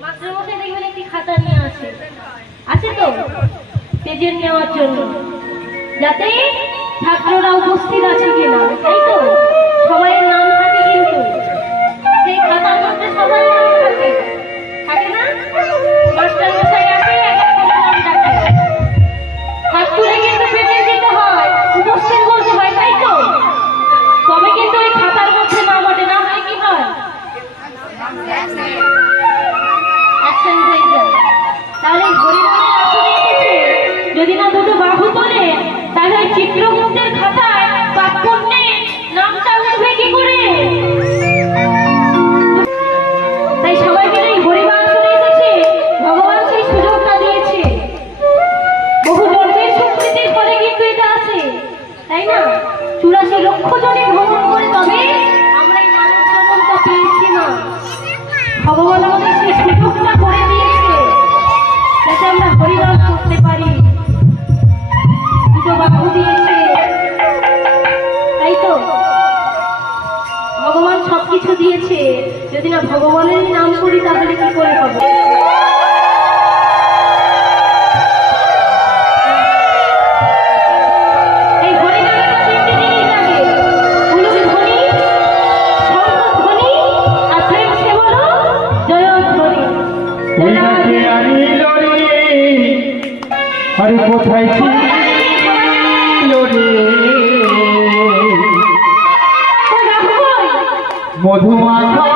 মাস্টারমশাই একটি আছে তো? নেওয়ার জন্য। যাতে ছাত্ররা উপস্থিত আছে কিনা তাই তো? যদি না দুটো বাহু তোলে, তাহলে চিত্রগুপ্তের খাতায় পাপপুণ্যে নামটা উঠবে কি করে? তাই ভগবান সেই সুযোগটা দিয়েছে। বহু কিন্তু এটা আছে, তাই না? চুরাশি ভ্রমণ করে তবে আমরা না ভগবান আমাদের সেই সুযোগটা করে দিয়েছে, যাতে আমরা হরিনাম করতে পারি। সবকিছু দিয়েছে যদি না ভগবানের নাম করি তাহলে কি করে হবে? এই হরিনামের কাছে মধুমাখা